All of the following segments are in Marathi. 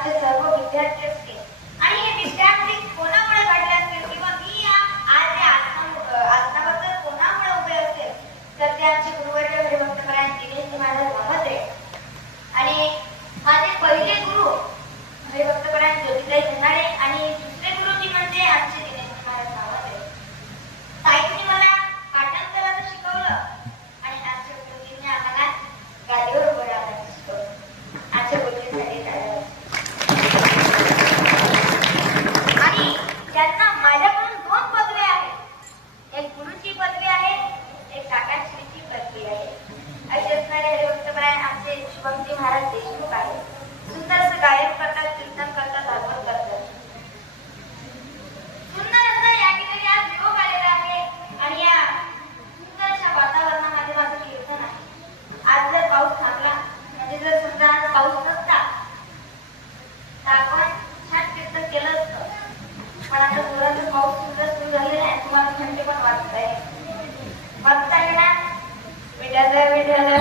आमचे सर्व विद्यार्थी असतील आणि हे विद्यार्थी कोणामुळे घडले असतील किंवा मी आज या आसनावर जर कोणामुळे उभे असेल तर ते आमचे गुरुवर्य हरिभक्तपरायण दिनेश महाराज महोदय आणि माझे पहिले गुरु हरिभक्तपरायण ज्योतिताई जनाडे आणि दुसरे गुरुजी म्हणजे आमचे दिनेश महाराज महोदय. ताईंनी मला पाठांतराचं शिकवलं आणि आमच्या गुरुजींनी आम्हाला गादीवर उभं राहण्याचं शिकवलं. आमच्या गुरुजींसाठी टाळ्या. आणि त्यांना माझ्याकडून 2 पदवी आहेत. एक गुरुची पदवी आहे, एक काकाश्रीची पदवी आहे. असे असणारे हरिभक्तपरायण आमचे शुभमजी महाराज देशमुख आहेत. सुंदर असं गायन करतात, कीर्तन करतात, भागवत करतात. सुंदर असं या ठिकाणी आज योग आलेला आहे आणि या सुंदर अशा वातावरणामध्ये माझं कीर्तन आहे. आज जर पाऊस थांबला म्हणजे जर समजा आज पाऊस नसता तर आपण छान कीर्तन केलं असतं. पण आता जोराचा पाऊस सुरू झालेला आहे. तुम्हाला थंडी पण वाटतंय. वाटतंय ना? विठाला विठाला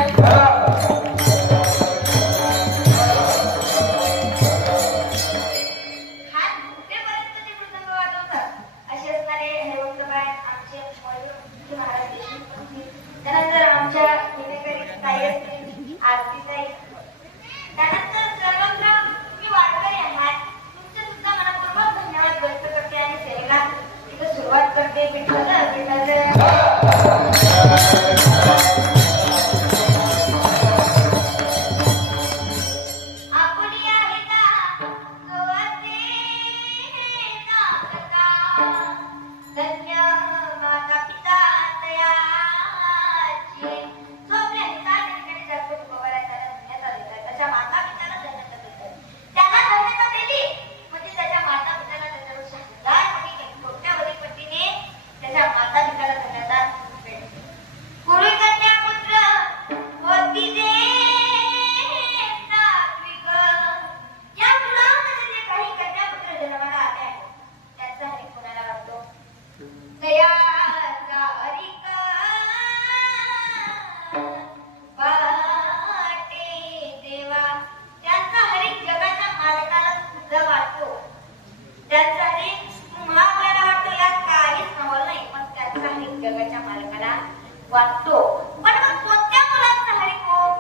वाटतो. पण मग कोणत्या मुलांचा हरिकोम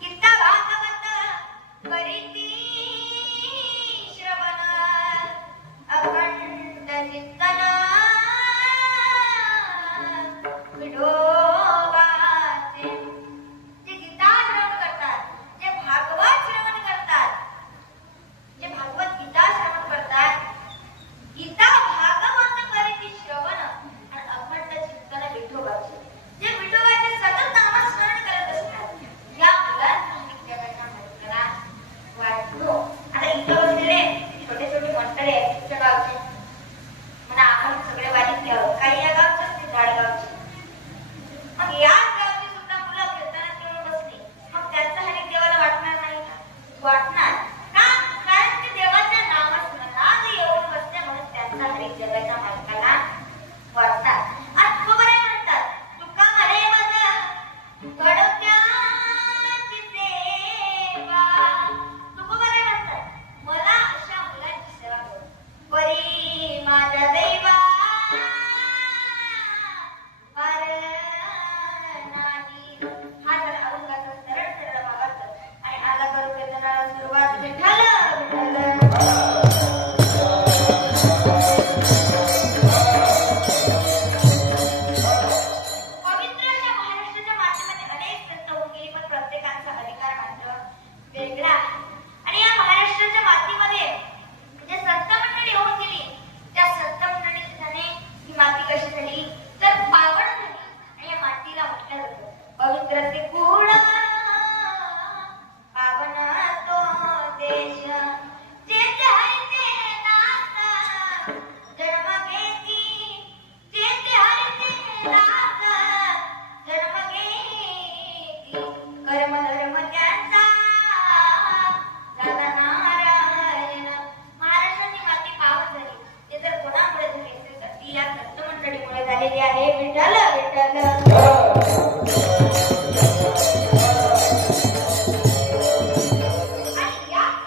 गीता भागवत करीती श्रवण अखंड चिंतन विठोबाचे. जे गीता श्रवण करतात, जे भागवत श्रवण करतात, जे भागवत गीता श्रवण करतात, गीता भागवत करीती श्रवण आणि अखंड चिंतन विठोबाचे. जे विठोबाचे सतत नामस्मरण करत असतात या मुलांना जगाच्या मालकाला वाटतो. आता इथं बसलेले छोटे छोटे मंडळी आहेत तुमच्या गावचे. म्हणा आपण सगळे वारीत घ्यावं. काही या गावचे असतील, झाडगावचे. मग याच गावची सुद्धा मुलं कीर्तनात येऊन बसली. मग त्यांचा हरिक देवाला वाटणार नाही का? वाटणार का? कारण ते देवाच्या नामस्मरणात येऊन बसले म्हणून त्यांचा हरिक जगाच्या मालकाला वाटतात. झालेली आहे. विठ्ठल विठ्ठल आणि याच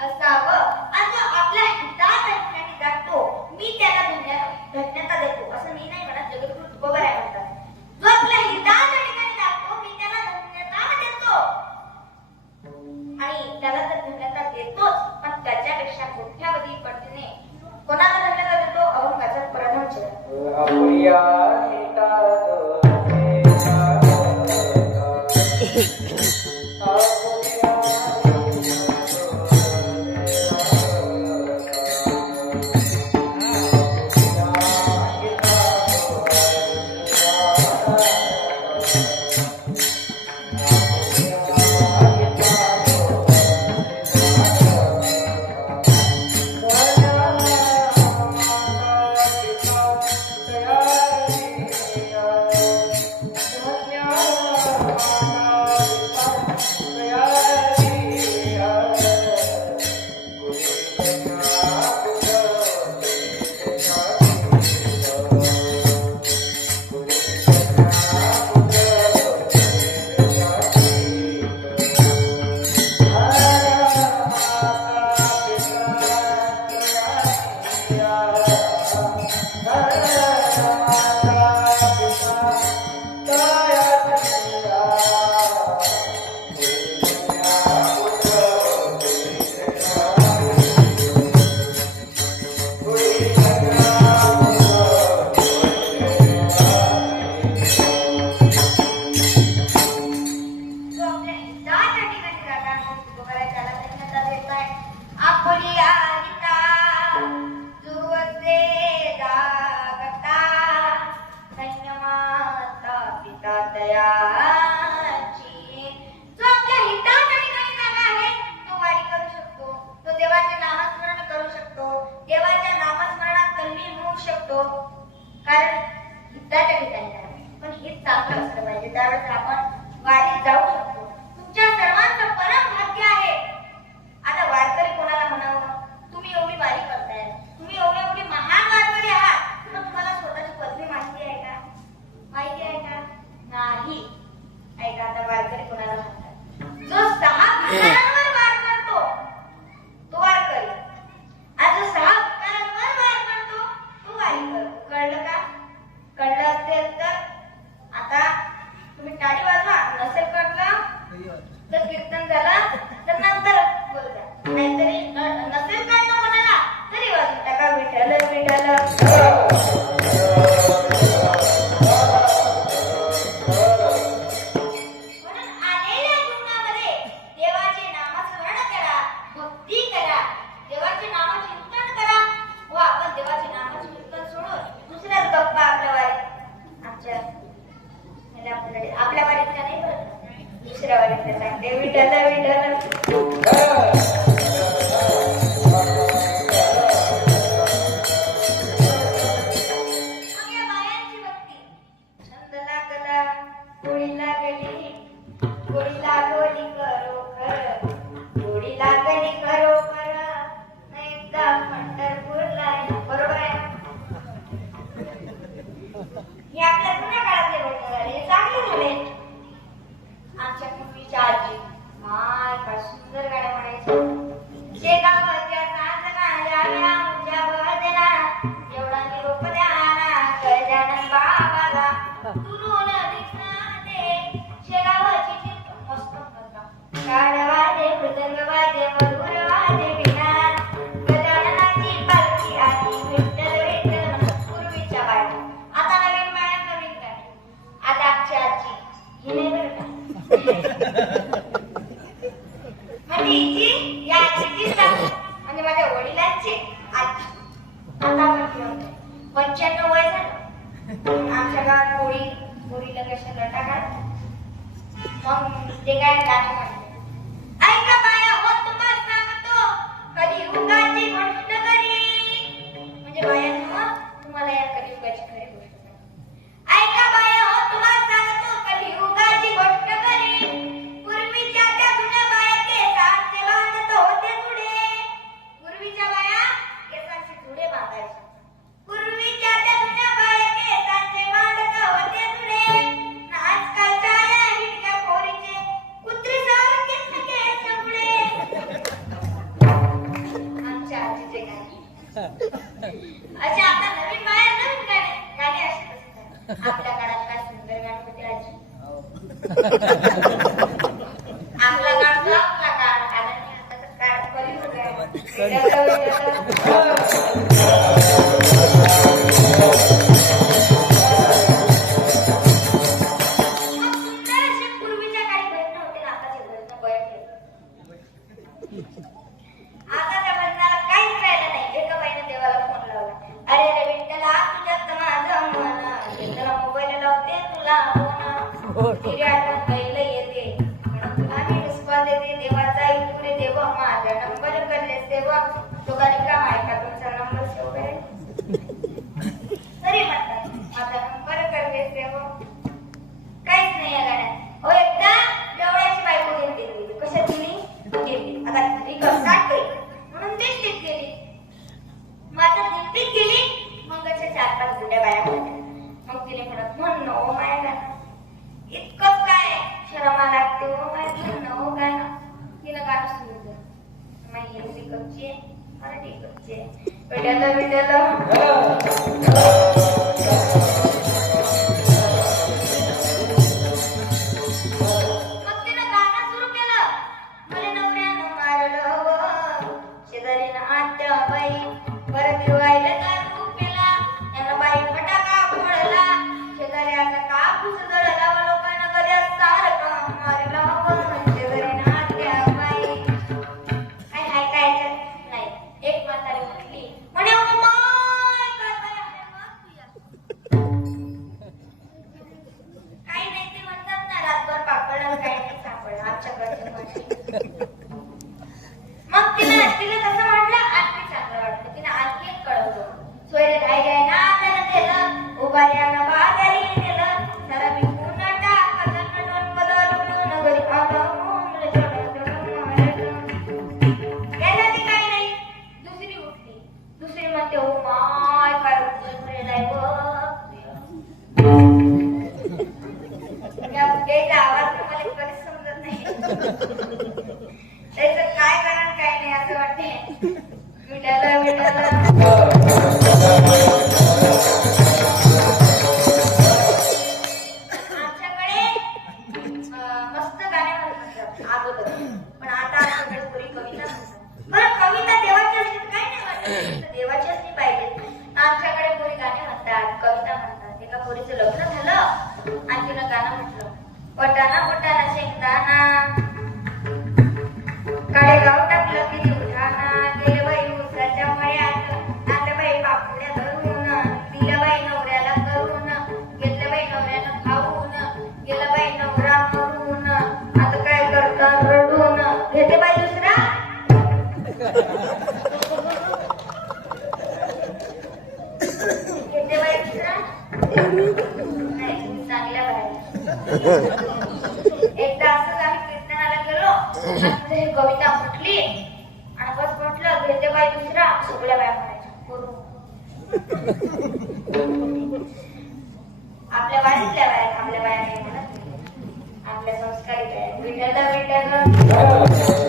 असावं आणि जो आपल्या हितासाठी जातो मी त्याला धन्य Thank you. पाच जुन्या बाया होत्या. मग तिने म्हणत म्हणणं ओ माया गाणं इतकंच काय शरमा लागते ओ माय म्हणणं ओ गाणं. तिनं गाणं सुरू केलं. माई हिंदी कच्ची आहे मराठी कच्ची आहे विड्याला विड्याला एकदा असंच आम्ही कीर्तनाला गेलो. कविता म्हटली आणि बस म्हटलं घेते बाई दुसरा सगळ्या बाया म्हणायच्या आपल्या वाडीतल्या बाया आपल्या बाया नाही म्हणत आपल्या संस्कारी बाया विठ्ठल विठ्ठल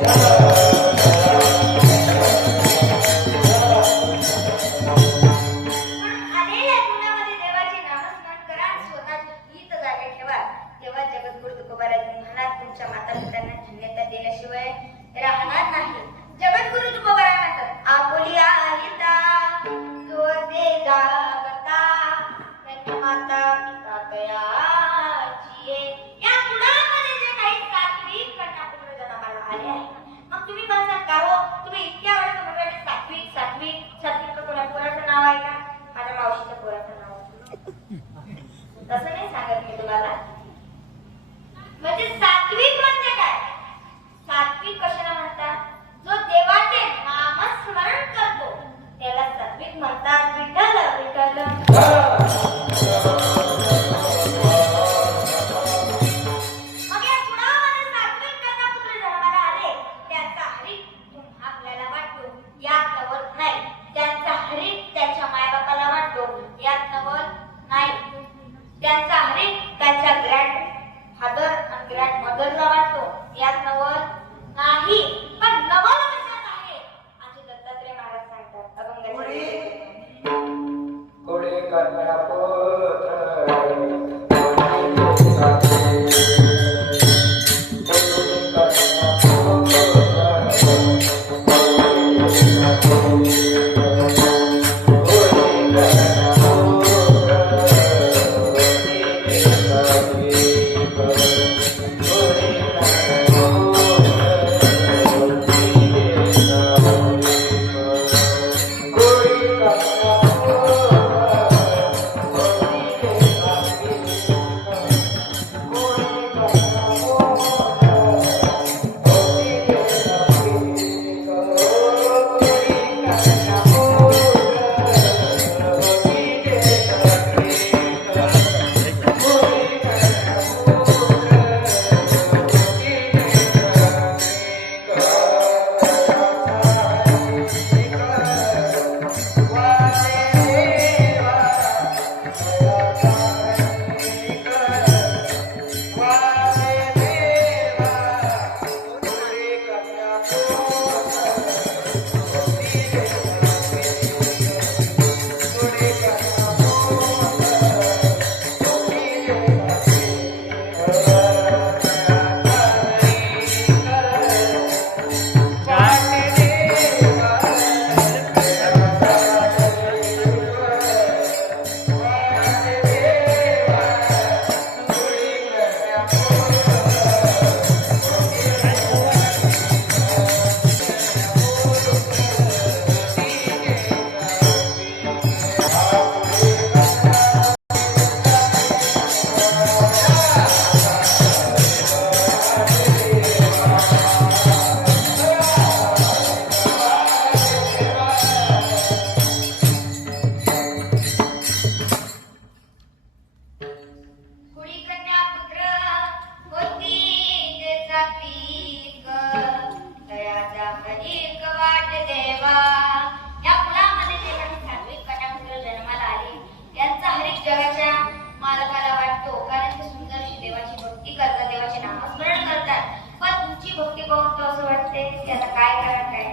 तुमची भक्ती पाहून तर असं वाटते की आता काय करा काय.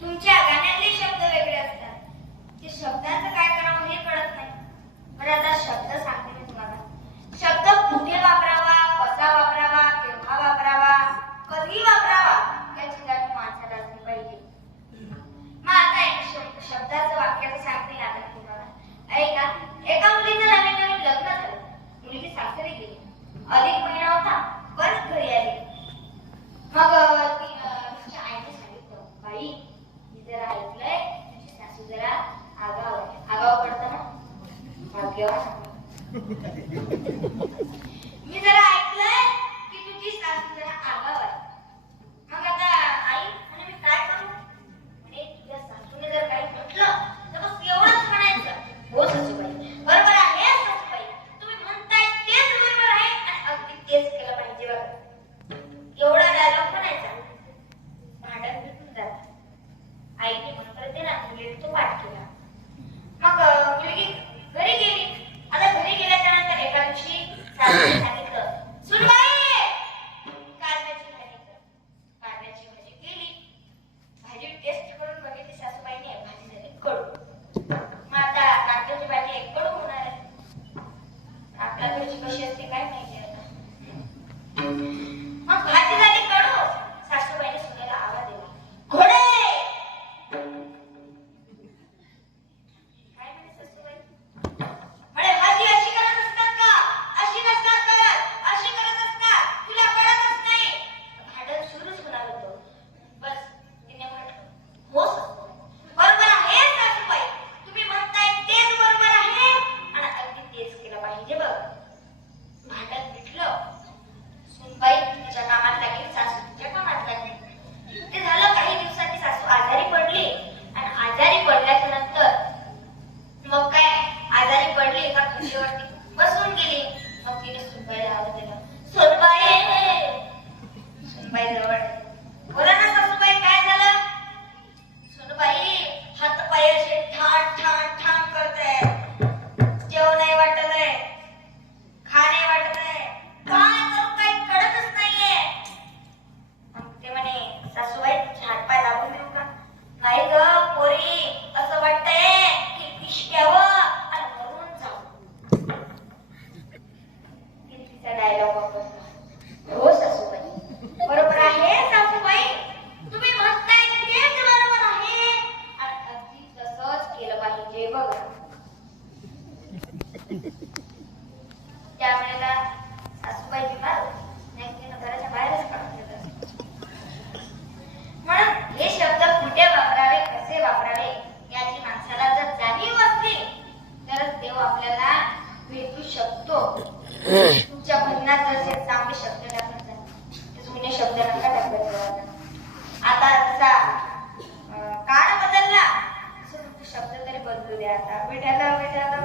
तुमच्या गाण्यातले शब्द वेगळे असतात, ते शब्दांचं काय करावं हे कळत नाही. बरं आता शब्द सांगते मी तुम्हाला. शब्द कुठे वापरावा, कसा वापरावा, केव्हा वापरावा, कधी वापरावा याची जाणीव माणसाला असली पाहिजे. मग आता एक शब्दाचं वाक्याचं सांगते आता तुम्हाला. ऐका, एका मुलीचं नवीन नवीन लग्न झालं. मुलगी सासरी गेली. अधिक महिना होता, परत घरी आली. मग तिच्या आईने सांगितलं, बाई मी जरा ऐकलंय तुझी सासू जरा आगाव आहे. आगाव पडतं ना, भाग्यवान. मी जरा ऐकलंय की तुझी सासू जरा आगाव आहे. मग आता आई म्हणे मी काय करू. म्हणे तुझ्या सासूने जर काही म्हटलं तर बस एवढंच म्हणायचं, हो सासूबाई बरोबर आहे. सासूबाई तुम्ही म्हणताय तेच बरोबर आहे आणि अगदी तेच केलं पाहिजे बघा. एवढा डायलॉग म्हणायचा, भांडण भेटून जात. आईने म्हणत ते ना मुलीने तो पाठ केला. मग मुलगी घरी गेली. आता घरी गेल्याच्या नंतर एका दिवशी सासूने सांगितलं, सुनबाई कारल्याची भाजी कर. कारल्याची भाजी केली. भाजी टेस्ट करून बघितली सासूबाईने, भाजी झाली कडू. मग आता कारल्याची भाजी एक कडू होणार आहे. आपल्या घरची कशी असते काय माहिती आता. मग भाजी झाली कडू. सासूबाईने सुनेला आवाज दिला, घोडे. काय म्हणे सासूबाई. म्हणे भाजी अशी करत असतात का, अशी नसतात करत, अशी करत असतात, तुला कळतच नाही. भांडण सुरूच होणार होतं. बस तिने म्हटलं, हो सासूबाई बरोबर आहे. सासूबाई तुम्ही म्हणताय तेच बरोबर आहे आणि अगदी तेच केलं पाहिजे बघ. भांडण मिटलं. सुनबाई तिच्या कामात लागली, सासू तिच्या कामात लागली. ते झालं. काही दिवसांनी सासू आजारी पडली आणि आजारी पडल्याच्या नंतर मग काय, आजारी पडली एका खुर्चीवरती बसून गेली. मग तिने सुनबाईला आवाज दिला, सुनबाई. सुनबाई जवळ, बोला ना सासूबाई काय झालं. सुनबाई हात पाय असे ठाण ठाण ठाण करताय. जेवण नाही वाटत आहे, खा नाही वाटत आहे, काय करू काही कळतच नाहीये. ते म्हणे, सासूबाई हातपाय दाबून देऊ का. नाही ग पोरी, असं वाटतंय की विष घ्यावं आणि मरून जाऊ. तिचा डायलॉग वापरला, हो सासूबाई बरोबर आहे. सासूबाई तुम्ही म्हणताय तेच बरोबर आहे आणि अगदी तसंच केलं पाहिजे बघा. त्यावेळेला सासूबाई बिमार नाही, तिनं घराच्या बाहेरच काढून देतात. म्हणून हे शब्द कुठे वापरावे, कसे वापरावे याची माणसाला जर जाणीव असली तरच देव आपल्याला भेटू शकतो. तुमच्या भजनात जसे चांगले शब्द टाकत ते जुने शब्द नका टाकत. आता जसा काळ बदलला तसं तुमचे शब्द तरी बदलू द्या. आता विठाला विठाला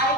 आई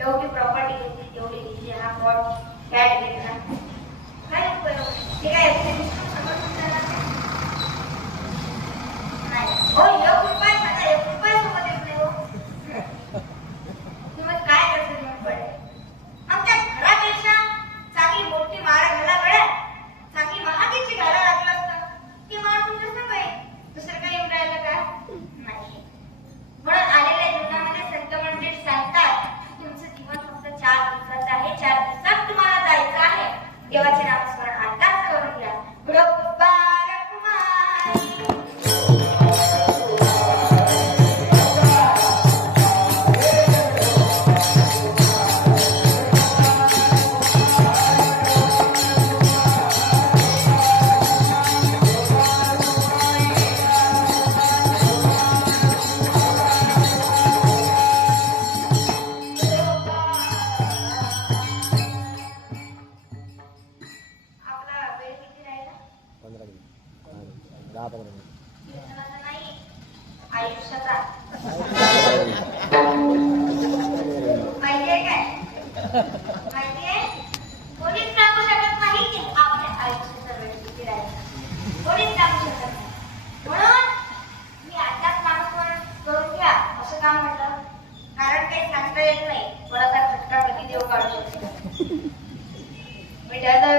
एवढी प्रॉपर्टी घेतली, तेवढी घेतली, हा प्लॉट फ्लॅट घेतला, काय उपयोग? ते काय नाही हो, 1 रुपया माझा 1 रुपया सोबत येत नाही हो. तुम्ही काय करते पडे आमच्या घरापेक्षा चांगली मोठी माळ घाला बरं, चांगली महागीची घाला लागलं असतं की माळ तुमच्या संग आहे, दुसरं काही येऊन राहिलं का नाही. म्हणून आलेल्या जीवनामध्ये संत मंडळी सांगतात तुमचं जीवन फक्त 4 दिवसाचं आहे, 4 दिवसात तुम्हाला जायचं आहे. देवाचे नामस्मरण आताच करून घ्या. आयुष्याचा माहितीये काय? माहितीये? कोणीच सांगू शकत नाही की आपल्या आयुष्याचा वेळ किती राहायचा, कोणीच सांगू शकत नाही. म्हणून मी आताच नामस्मरण करून घ्या असं का म्हटलं? कारण काही सांगता येत नाही, कोणाचा खटका कधी देव काढू शकतो. मिठाला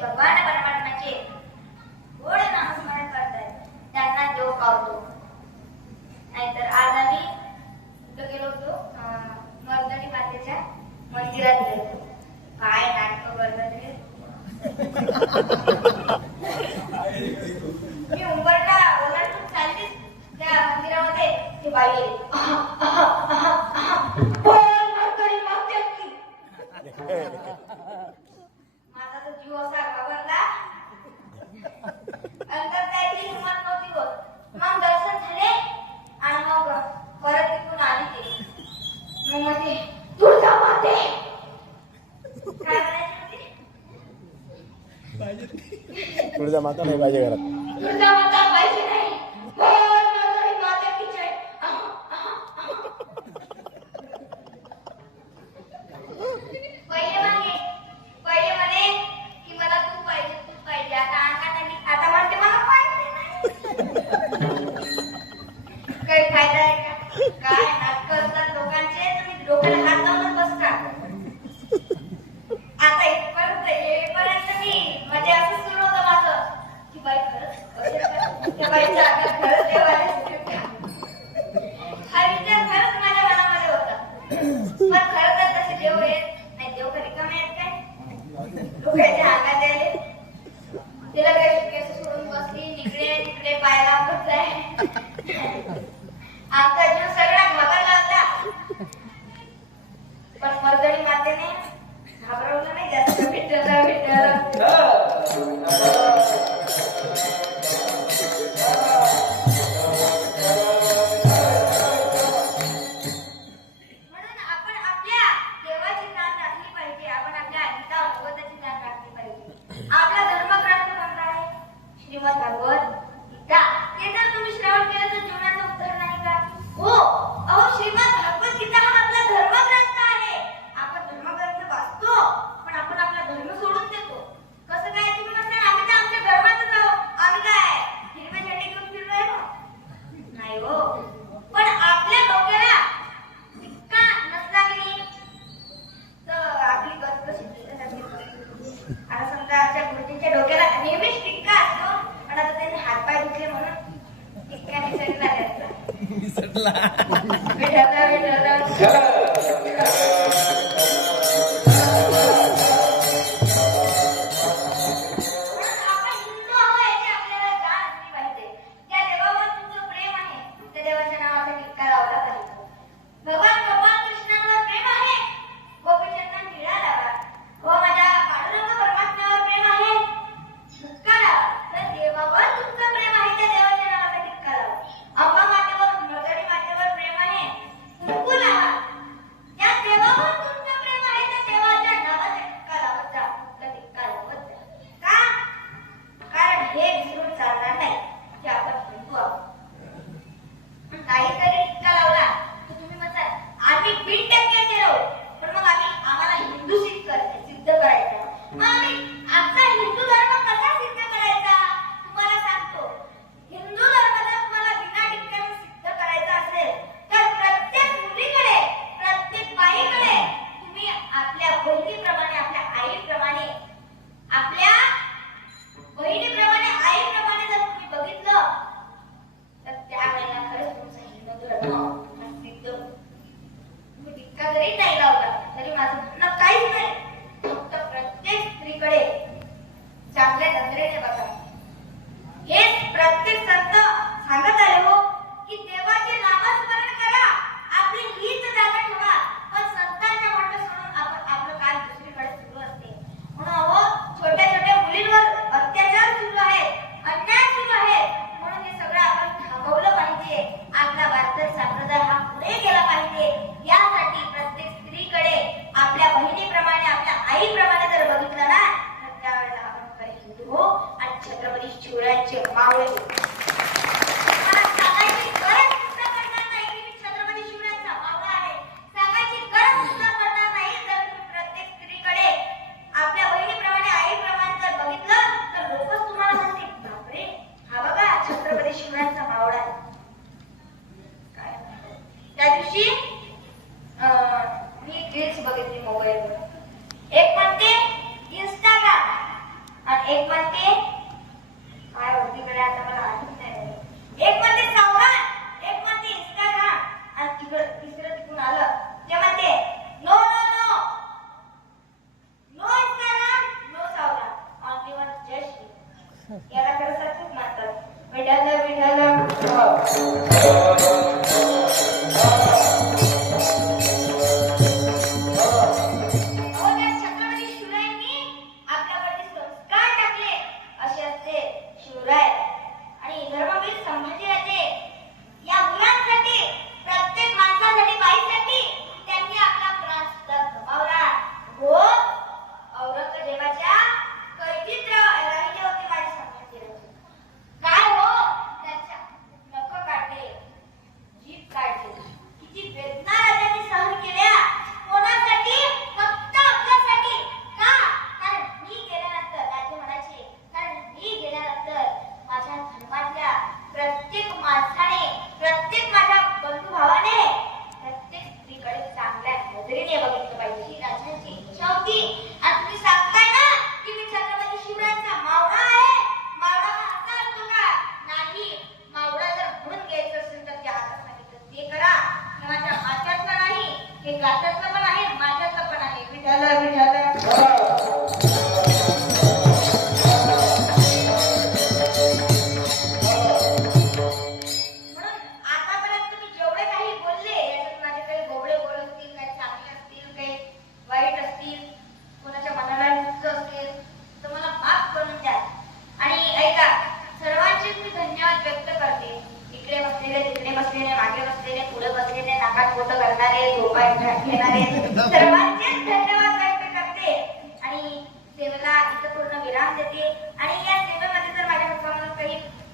भगवान परमात्म्याचे गोड नामस्मरण करतायत त्यांना देव पावतो. नाहीतर आज आम्ही कुठं गेलो होतो, मर्दनी मातेच्या मंदिरात गेलो होतो. काय नाटक करतात रे. मी उंबरला ओलांडून चाललीच त्या मंदिरामध्ये ती बाई माझा तो जीव असा घाबरला, अंतर जायची हिंमत नव्हती होत. मग दर्शन झाले आणि मग परत तिथून आली ते. मग मध्ये तुळजा माते काय म्हणायची, तुळजा माता नाही पाहिजे घरात, तुळजा माता पाहिजे नाही, माता की जय. पहिले म्हणे की मला तू पाहिजे, आता अंगात आली, आता म्हणते मला पाहिजे नाही. काही फायदा आहे का? काय नाटक असतात लोकांचे, तुम्ही डोक्याला हात लावून बसता. आता येईपर्यंत मी म्हणजे असं सुरू होतं माझं की बाई खरंच नेहमीच टिक्का असतो, पण आता त्यांनी हातपाय धुतले म्हणून टिक्का विसरला त्याचा. विसरला.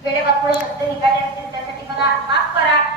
वेळेबापूळ शब्द निघाले असतील त्यासाठी मला माफ करा.